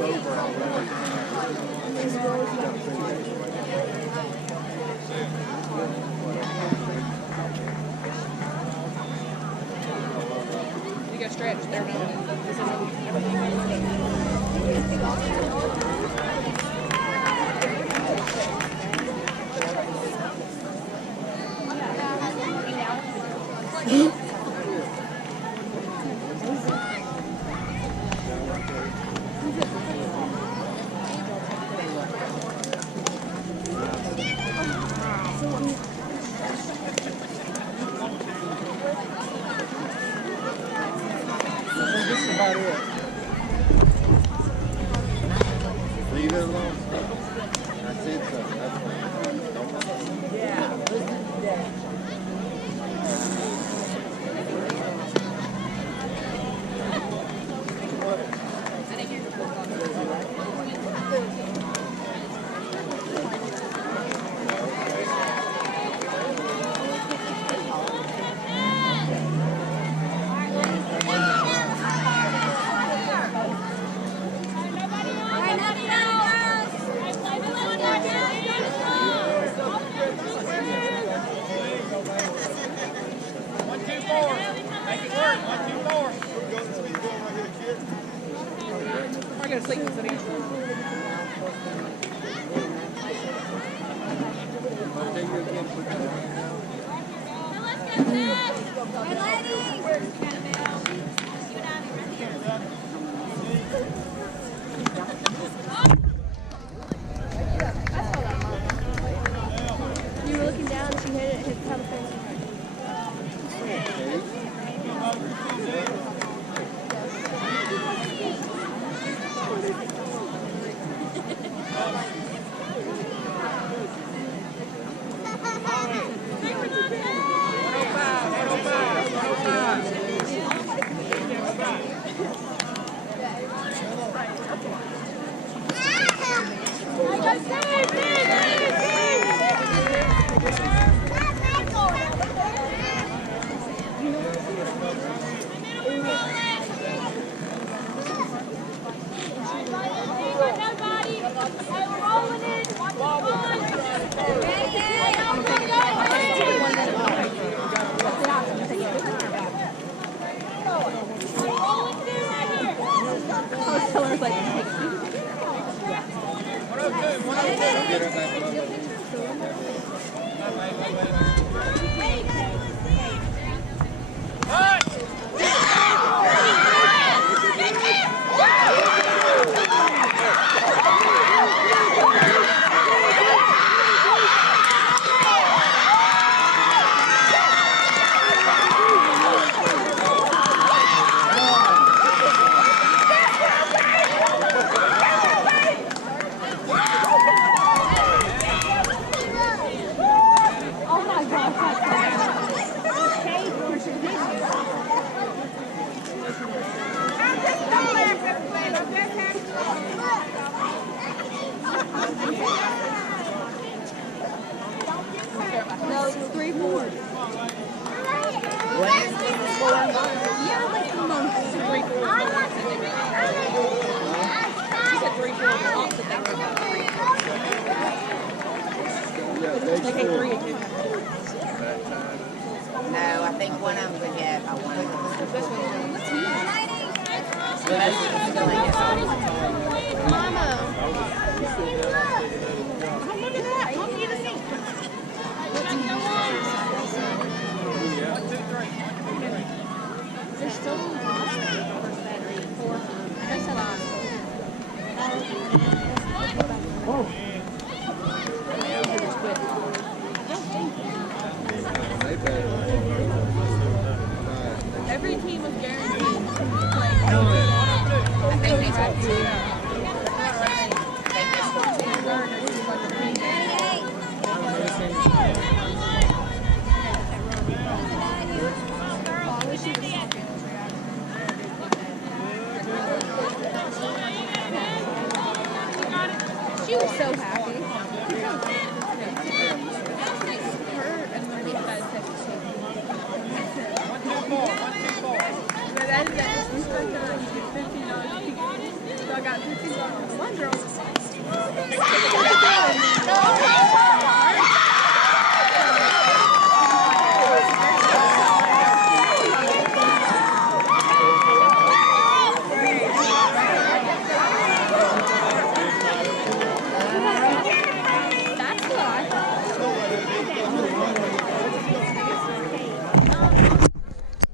You got stretch. They're not. This is about it. Leave it alone. I said so. That's fine. Yeah, this is the day. I gotta sleep in city. You were looking down, she hit it, hit the top of the No, it's 3-4. Yeah, like the month. It's 3-4. She said 3-4. Opposite that was about 3. Like a 3 again. No, I think one of them would get a one. This one's Mama. look at that. Look at the seat. They're still on Every team was guaranteed to play. I think they had to. She was so happy. Her and Marie guys have to. But that is after that, you get $15 each. So I got $15 for one girl.